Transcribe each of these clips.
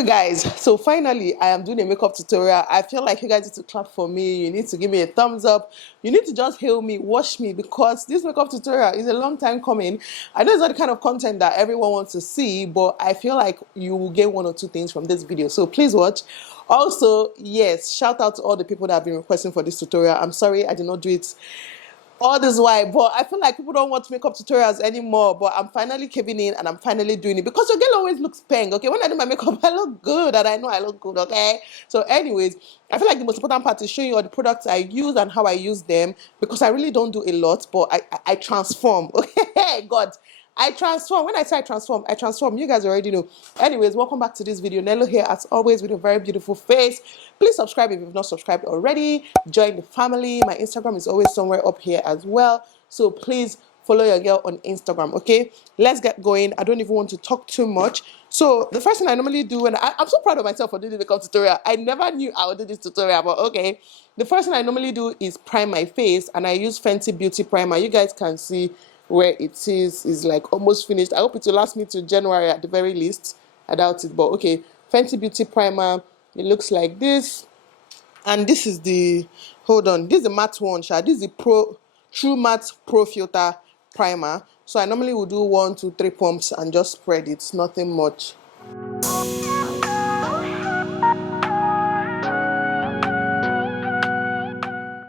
You guys, so finally I am doing a makeup tutorial. I feel like you guys need to clap for me. You need to give me a thumbs up. You need to just hail me, watch me, because this makeup tutorial is a long time coming. I know it's not the kind of content that everyone wants to see, but I feel like you will get one or two things from this video, so please watch. Also, yes, shout out to all the people that have been requesting for this tutorial. I'm sorry I did not do it all this while, but I feel like people don't want makeup tutorials anymore, but I'm finally caving in and I'm finally doing it because your girl always looks pink, okay? When I do my makeup, I look good, and I know I look good, okay? So anyways, I feel like the most important part is showing you all the products I use and how I use them, because I really don't do a lot, but I transform, okay? God, I transform. When I say I transform. You guys already know. Anyways, welcome back to this video. Nelo here, as always, with a very beautiful face. Please subscribe if you've not subscribed already. Join the family. My Instagram is always somewhere up here as well. So please follow your girl on Instagram, okay? Let's get going. I don't even want to talk too much. So the first thing I normally do, and I'm so proud of myself for doing the makeup tutorial. I never knew I would do this tutorial, but okay. The first thing I normally do is prime my face, and I use Fenty Beauty Primer. You guys can see where it is like almost finished. I hope it will last me to January at the very least. I doubt it, but okay. Fenty Beauty Primer, it looks like this. And this is the, hold on, this is the matte one, this is the True Matte Pro Filter Primer. So I normally will do 1, 2, 3 pumps and just spread it, nothing much.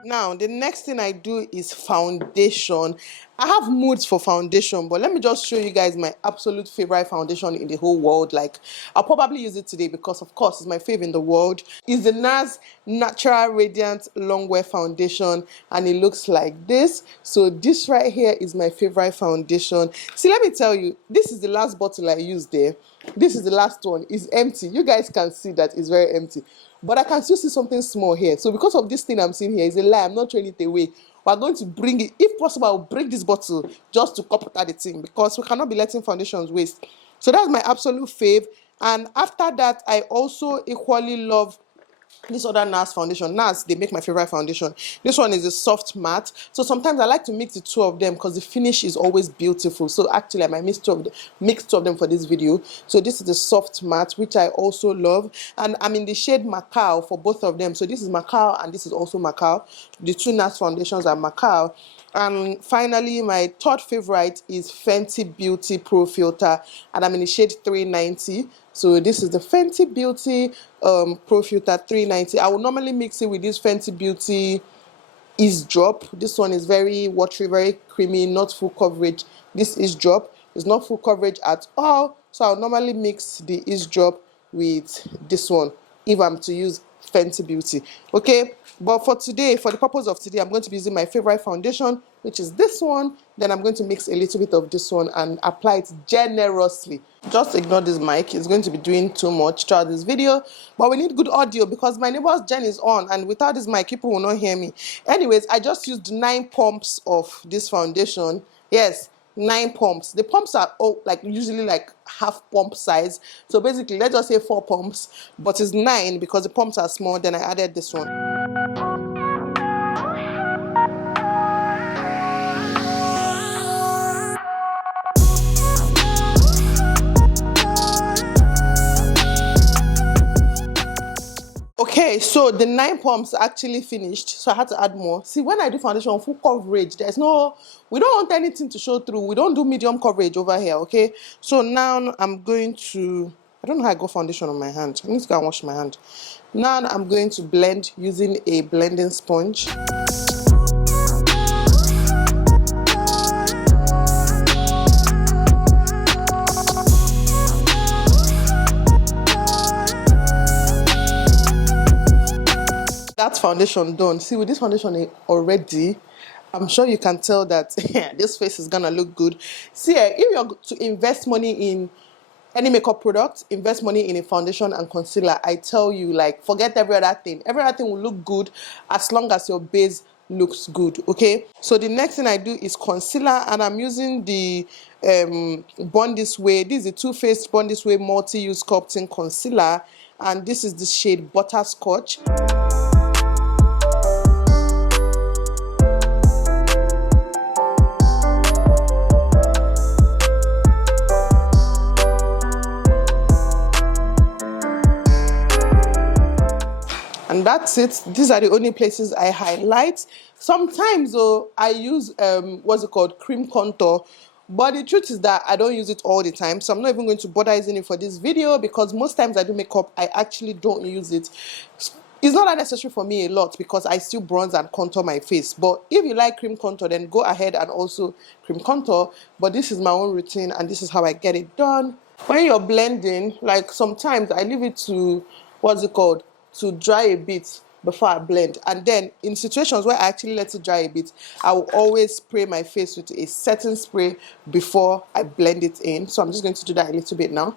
Now, the next thing I do is foundation. I have moods for foundation, but let me just show you guys my absolute favorite foundation in the whole world. Like, I'll probably use it today because, of course, it's my favorite in the world. It's the NARS Natural Radiant Longwear Foundation, and it looks like this. So this right here is my favorite foundation. See, let me tell you, this is the last bottle I used there. This is the last one. It's empty. You guys can see that it's very empty. But I can still see something small here. So because of this thing I'm seeing here, is a lie. I'm not throwing it away. We're going to bring it. If possible, I'll break this bottle just to copy the thing, because we cannot be letting foundations waste. So that's my absolute fave. And after that, I also equally love this other NARS foundation. NARS, they make my favorite foundation. This one is a soft matte. So sometimes I like to mix the two of them because the finish is always beautiful. So actually I might mix two of them for this video. So this is the soft matte, which I also love. And I'm in the shade Macao for both of them. So this is Macao and this is also Macao. The two NARS foundations are Macao. And finally, my third favorite is Fenty Beauty Pro Filter, and I'm in the shade 390. So this is the Fenty Beauty Pro Filter 390. I will normally mix it with this Fenty Beauty Ease Drop. This one is very watery, very creamy, not full coverage. This Ease Drop is not full coverage at all. So I'll normally mix the Ease Drop with this one if I'm to use Fenty Beauty, okay? But for today, for the purpose of today, I'm going to be using my favorite foundation, which is this one. Then I'm going to mix a little bit of this one and apply it generously. Just ignore this mic. It's going to be doing too much throughout this video. But we need good audio because my neighbor's gen is on, and without this mic, people will not hear me. Anyways, I just used 9 pumps of this foundation. Yes, 9 pumps. The pumps are usually like half pump size. So basically, let's just say 4 pumps, but it's 9 because the pumps are small. Then I added this one. Okay, so the 9 pumps actually finished, so I had to add more. See, when I do foundation full coverage, we don't want anything to show through. We don't do medium coverage over here, okay? So now I'm going to, I don't know how I got foundation on my hand. I need to go and wash my hand. Now I'm going to blend using a blending sponge. That's foundation done. See, with this foundation already, I'm sure you can tell that this face is gonna look good. See, if you're to invest money in any makeup product, invest money in a foundation and concealer, I tell you, like, forget every other thing. Every other thing will look good as long as your base looks good, okay? So the next thing I do is concealer, and I'm using the Born This Way. This is the Too Faced Born This Way Multi-Use Sculpting Concealer, and this is the shade Butterscotch. And that's it. These are the only places I highlight. Sometimes though I use what's it called, cream contour, but the truth is that I don't use it all the time, so I'm not even going to bother using it for this video, because most times I do makeup I actually don't use it. It's not that necessary for me a lot because I still bronze and contour my face. But if you like cream contour, then go ahead and also cream contour. But this is my own routine and this is how I get it done. When you're blending, like sometimes I leave it to, what's it called, to dry a bit before I blend. And then in situations where I actually let it dry a bit, I will always spray my face with a setting spray before I blend it in. So I'm just going to do that a little bit now.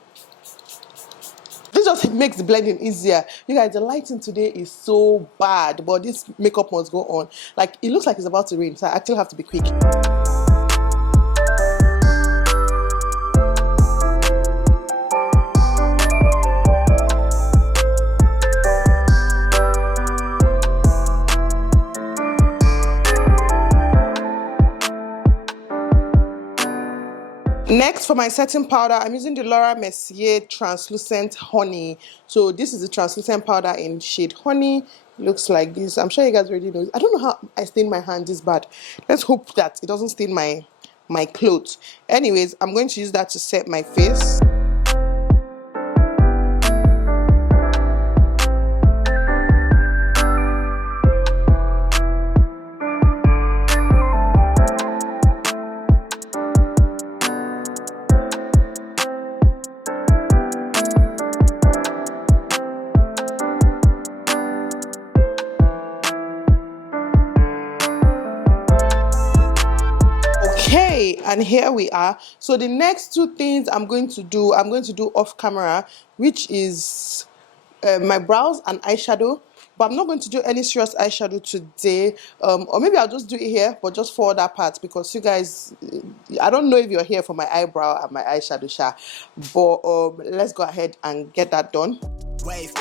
This just makes the blending easier. You guys, the lighting today is so bad, but this makeup must go on. Like, it looks like it's about to rain, so I actually have to be quick. Next, for my setting powder, I'm using the Laura Mercier Translucent Honey. So this is the translucent powder in shade Honey. It looks like this. I'm sure you guys already know. I don't know how I stain my hand this bad. Let's hope that it doesn't stain my clothes. Anyways, I'm going to use that to set my face. Okay, and here we are. So the next two things I'm going to do off camera, which is my brows and eyeshadow. But I'm not going to do any serious eyeshadow today, or maybe I'll just do it here, but just for that part, because you guys, I don't know if you're here for my eyebrow and my eyeshadow shot, but let's go ahead and get that done. Wave.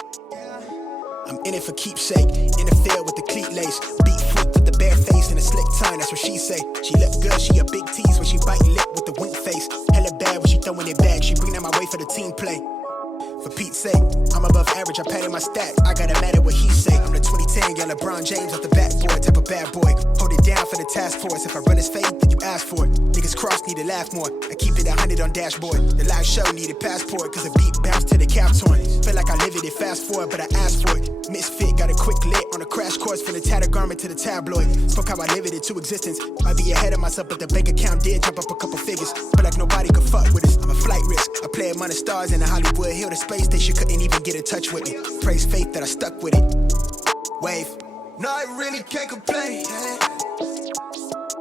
I'm in it for keepsake, in the field with the cleat lace, beat freak with the bare face and a slick tongue, that's what she say. She look good, she a big tease when she bite lip with the wink face. Hella bad when she throwing it back, she bring that my way for the team play. For Pete's sake, I'm above average, I padded my stats. I gotta matter what he say. I'm the 2010 young LeBron James off the backboard, type of bad boy. Hold it down for the task force. If I run his fade, then you ask for it. Niggas cross need to laugh more. I keep it 100 on dashboard. The live show needed passport, cause the beat bounced to the cap torn. Feel like I live it, fast forward, but I asked for it. Misfit, got a quick lit on a crash course from the tattered garment to the tabloid. Spoke how I live it to existence. Might be ahead of myself, but the bank account did jump up a couple figures. Feel like nobody could fuck with us. I'm a flight risk. I play among the stars in the Hollywood Hill, the space station couldn't even get in touch with me. Praise faith that I stuck with it. Wave. No, I really can't complain.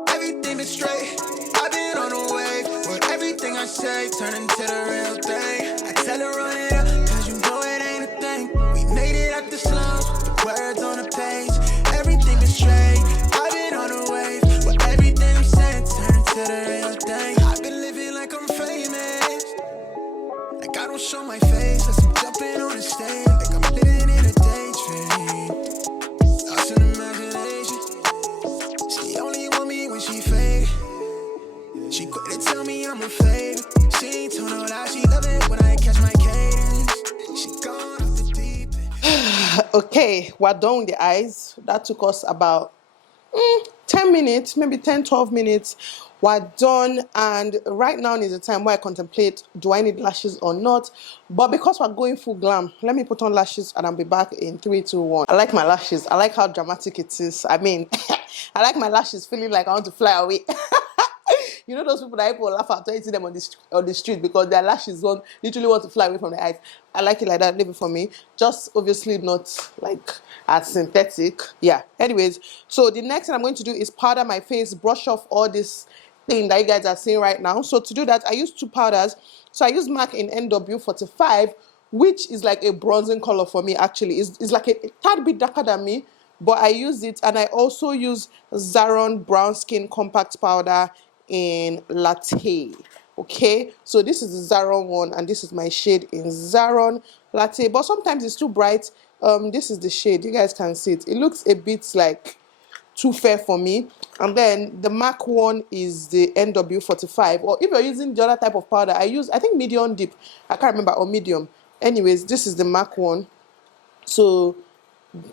Everything is straight. I've been on the wave. But everything I say turn into the real thing. I tell her run it up, cause you know it ain't a thing. We made it out the slums with the words on the page. Everything is straight. I've been on the wave. But everything I'm saying turn into the real thing. I've been living like I'm famous. Like I don't show my face as I'm jumping on the stage. Like I'm living in a daydream. Lost in imagination. She only want me when she fake. She quick to tell me I'm a favorite. She ain't told no lie, she love it when I catch my cadence. She gone off the deep end. Okay, we're done with the eyes. That took us about 10 minutes, maybe 10-12 minutes. We're done, and right now is the time where I contemplate, do I need lashes or not? But because we're going full glam, let me put on lashes and I'll be back in 3, 2, 1. I like my lashes. I like how dramatic it is. I mean, I like my lashes feeling like I want to fly away. You know those people that people laugh at when you see them on the street because their lashes literally want to fly away from their eyes. I like it like that. Leave it for me. Just obviously not like as synthetic. Yeah. Anyways, so the next thing I'm going to do is powder my face, brush off all this thing that you guys are seeing right now. So to do that, I use 2 powders. So I use MAC in NW45, which is like a bronzing color for me. Actually, it's like a tad bit darker than me, but I use it, and I also use Zaron Brown Skin Compact Powder in Latte. Okay, so this is the Zaron one, and this is my shade in Zaron Latte, but sometimes it's too bright. This is the shade, you guys can see it. It looks a bit like too fair for me. And then the MAC one is the NW45, or if you're using the other type of powder, I think medium dip, I can't remember, or medium. Anyways, this is the MAC one. So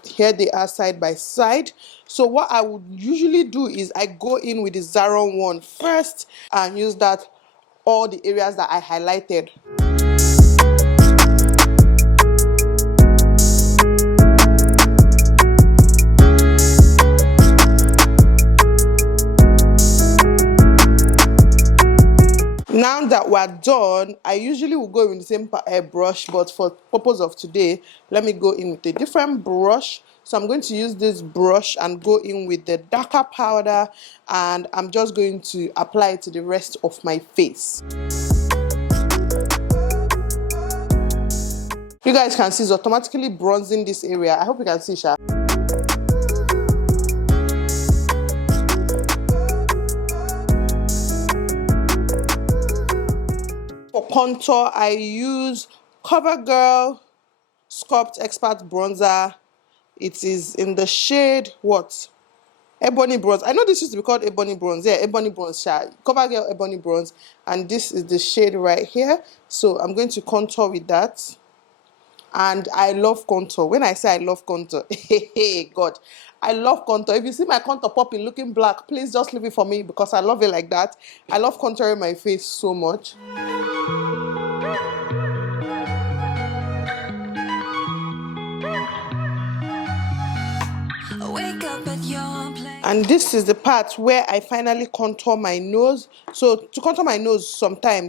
Here they are side by side. So what I would usually do is I go in with the Zaron one first and use that all the areas that I highlighted. Now that we're done, I usually will go with the same brush, but for purpose of today, let me go in with a different brush. So I'm going to use this brush and go in with the darker powder, and I'm just going to apply it to the rest of my face. You guys can see it's automatically bronzing this area. I hope you can see, Sha. For contour, I use CoverGirl Sculpt Expert Bronzer. It is in the shade what? Ebony Bronze. I know this used to be called Ebony Bronze. Yeah, Ebony Bronze. CoverGirl Ebony Bronze. And this is the shade right here. So I'm going to contour with that. And I love contour. When I say I love contour, hey God, I love contour. If you see my contour popping looking black, please just leave it for me because I love it like that. I love contouring my face so much. And this is the part where I finally contour my nose. So to contour my nose,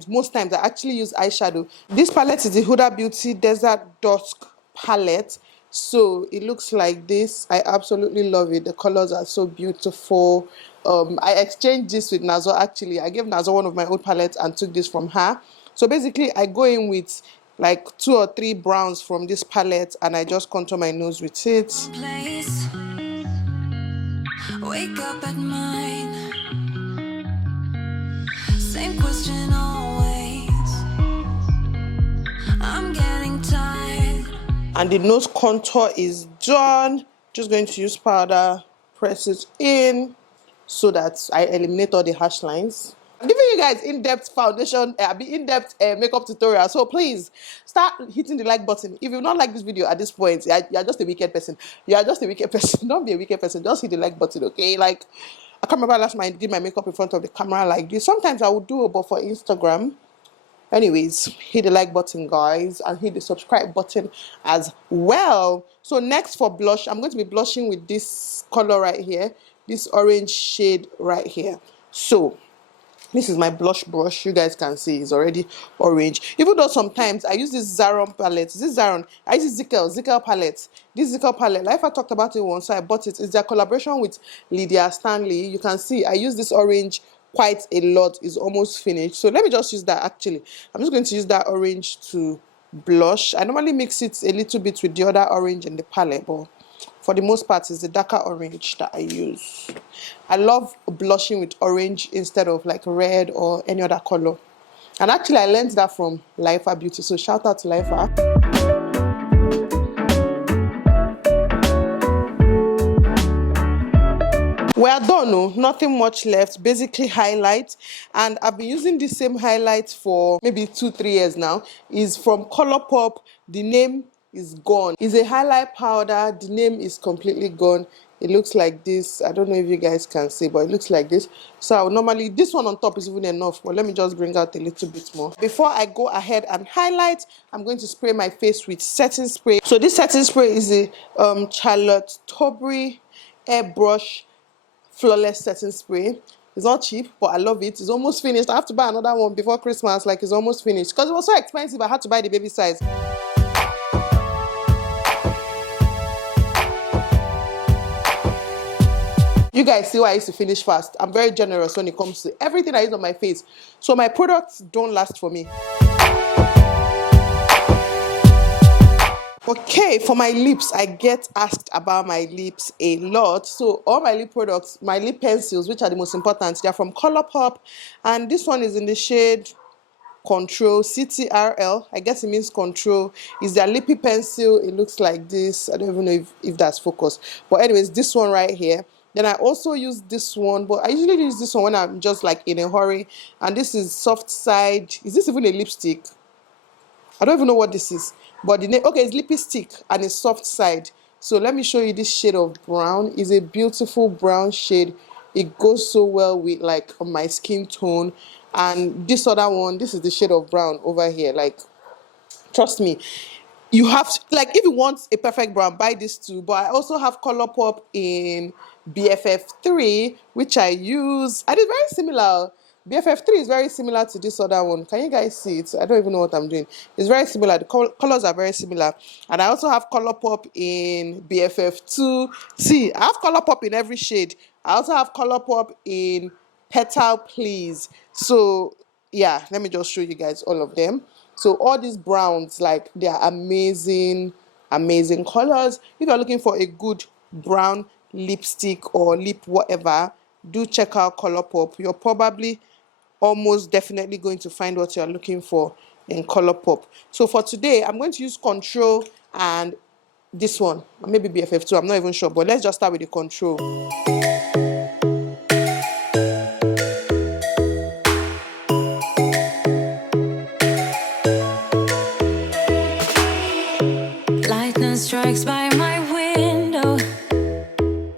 most times I actually use eyeshadow. This palette is the Huda Beauty Desert Dusk palette. So it looks like this. I absolutely love it. The colors are so beautiful. I exchanged this with Nazo actually. I gave Nazo one of my old palettes and took this from her. So basically I go in with like 2 or 3 browns from this palette and I just contour my nose with it. Wake up at mine. Same question always. I'm getting tired. And the nose contour is done. Just going to use powder, press it in so that I eliminate all the harsh lines. I'm giving you guys in-depth foundation, in-depth makeup tutorial. So please start hitting the like button. If you not like this video at this point, you're just a wicked person. You are just a wicked person. Don't be a wicked person. Just hit the like button, okay? Like, I can't remember last time I did my makeup in front of the camera like this. Sometimes I would do it, but for Instagram. Anyways, hit the like button, guys, and hit the subscribe button as well. So next for blush, I'm going to be blushing with this color right here, this orange shade right here. So this is my blush brush. You guys can see it's already orange. Even though sometimes I use this Zaron palette. This Zaron. I use this Zickel palette. This Zickel palette, like I talked about it once, so I bought it. It's their collaboration with Lydia Stanley. You can see I use this orange quite a lot. It's almost finished. So let me just use that actually. I'm just going to use that orange to blush. I normally mix it a little bit with the other orange in the palette, but for the most part, it's the darker orange that I use. I love blushing with orange instead of like red or any other color. And actually, I learned that from Lifa Beauty. So shout out to Lifa. We're done, no? Nothing much left. Basically highlight, and I've been using the same highlight for maybe 2-3 years now. Is from Colourpop. The name is gone. It's a highlight powder. The name is completely gone. It looks like this. I don't know if you guys can see, but it looks like this. So I would normally, this one on top is even enough, but let me just bring out a little bit more. Before I go ahead and highlight, I'm going to spray my face with setting spray. So this setting spray is a Charlotte Tilbury airbrush flawless setting spray. It's not cheap, but I love it. It's almost finished. I have to buy another one before Christmas. Like, it's almost finished because it was so expensive. I had to buy the baby size. You guys see why I used to finish fast. I'm very generous when it comes to everything I use on my face. So my products don't last for me. Okay, for my lips, I get asked about my lips a lot. So all my lip products, my lip pencils, which are the most important, they're from Colourpop. And this one is in the shade Control, CTRL. I guess it means control. It's their lippy pencil. It looks like this. I don't even know if that's focused. But anyways, this one right here. Then I also use this one, but I usually use this one when I'm just like in a hurry. And this is soft side. Is this even a lipstick? I don't even know what this is. But the name, okay, it's lippy stick and it's soft side. So let me show you this shade of brown. It's a beautiful brown shade. It goes so well with like my skin tone. And this other one, this is the shade of brown over here. Like, trust me, you have to, like, if you want a perfect brown, buy this too. But I also have Color Pop in BFF3, which I use. I did very similar. BFF3 is very similar to this other one. Can you guys see it? I don't even know what I'm doing. It's very similar. The colors are very similar. And I also have Color Pop in BFF2. See, I have Color Pop in every shade. I also have Color Pop in Petal Please. So yeah, let me just show you guys all of them. So all these browns, like, they are amazing, amazing colors. If you're looking for a good brown lipstick or lip whatever, do check out Colourpop. You're probably almost definitely going to find what you're looking for in Colourpop. So for today, I'm going to use Control and this one, or maybe BFF2, I'm not even sure, but let's just start with the Control. Strikes by my window,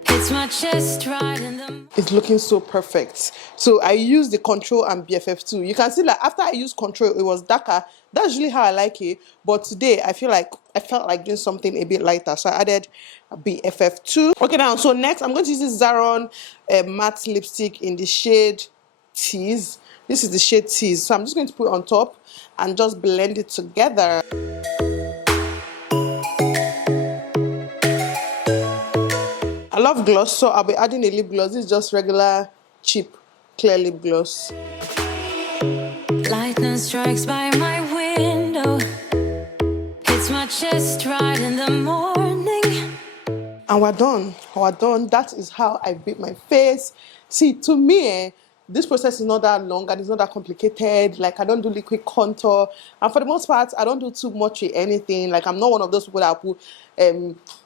hits my chest right in the... It's looking so perfect. So I used the Control and BFF2. You can see that after I used Control, it was darker. That's usually how I like it. But today, I felt like doing something a bit lighter. So I added BFF2. Okay, now, so next, I'm going to use this Zaron matte lipstick in the shade Tease. This is the shade Tease. So I'm just going to put it on top and just blend it together. I love gloss, so I'll be adding a lip gloss. This is just regular, cheap, clear lip gloss. Lightning strikes by my window, hits my chest right in the morning. And we're done. We're done. That is how I beat my face. See, to me, this process is not that long and it's not that complicated. Like, I don't do liquid contour. And for the most part, I don't do too much with anything. Like, I'm not one of those people that put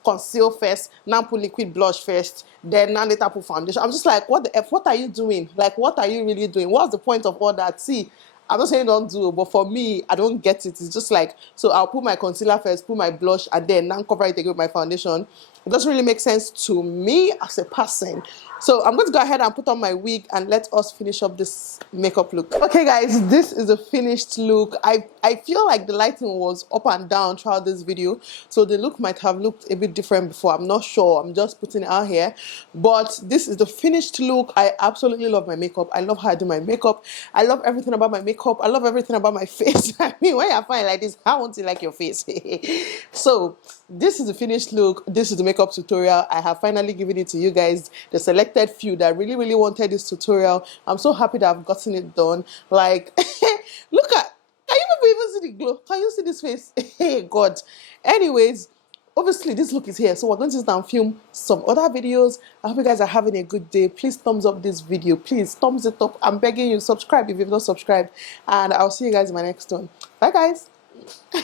conceal first, now put liquid blush first, then now later put foundation. I'm just like, what the F? What are you doing? Like, what are you really doing? What's the point of all that? See, I'm not saying don't do it, but for me, I don't get it. It's just like, so I'll put my concealer first, put my blush, and then now cover it again with my foundation. It doesn't really make sense to me as a person. So I'm going to go ahead and put on my wig and let us finish up this makeup look. Okay guys, this is the finished look. I feel like the lighting was up and down throughout this video, so the look might have looked a bit different before. I'm not sure. I'm just putting it out here. But this is the finished look. I absolutely love my makeup. I love how I do my makeup. I love everything about my makeup. I love everything about my face. I mean, when you're fine like this, how won't you like your face? So this is the finished look. This is the makeup tutorial. I have finally given it to you guys, the selected few that really wanted this tutorial. I'm so happy that I've gotten it done. Like, look at, can you people even see the glow? Can you see this face? Hey God. Anyways, obviously this look is here, so we're going to sit down and film some other videos. I hope you guys are having a good day. Please thumbs up this video. Please thumbs it up. I'm begging you, subscribe if you've not subscribed, and I'll see you guys in my next one. Bye guys.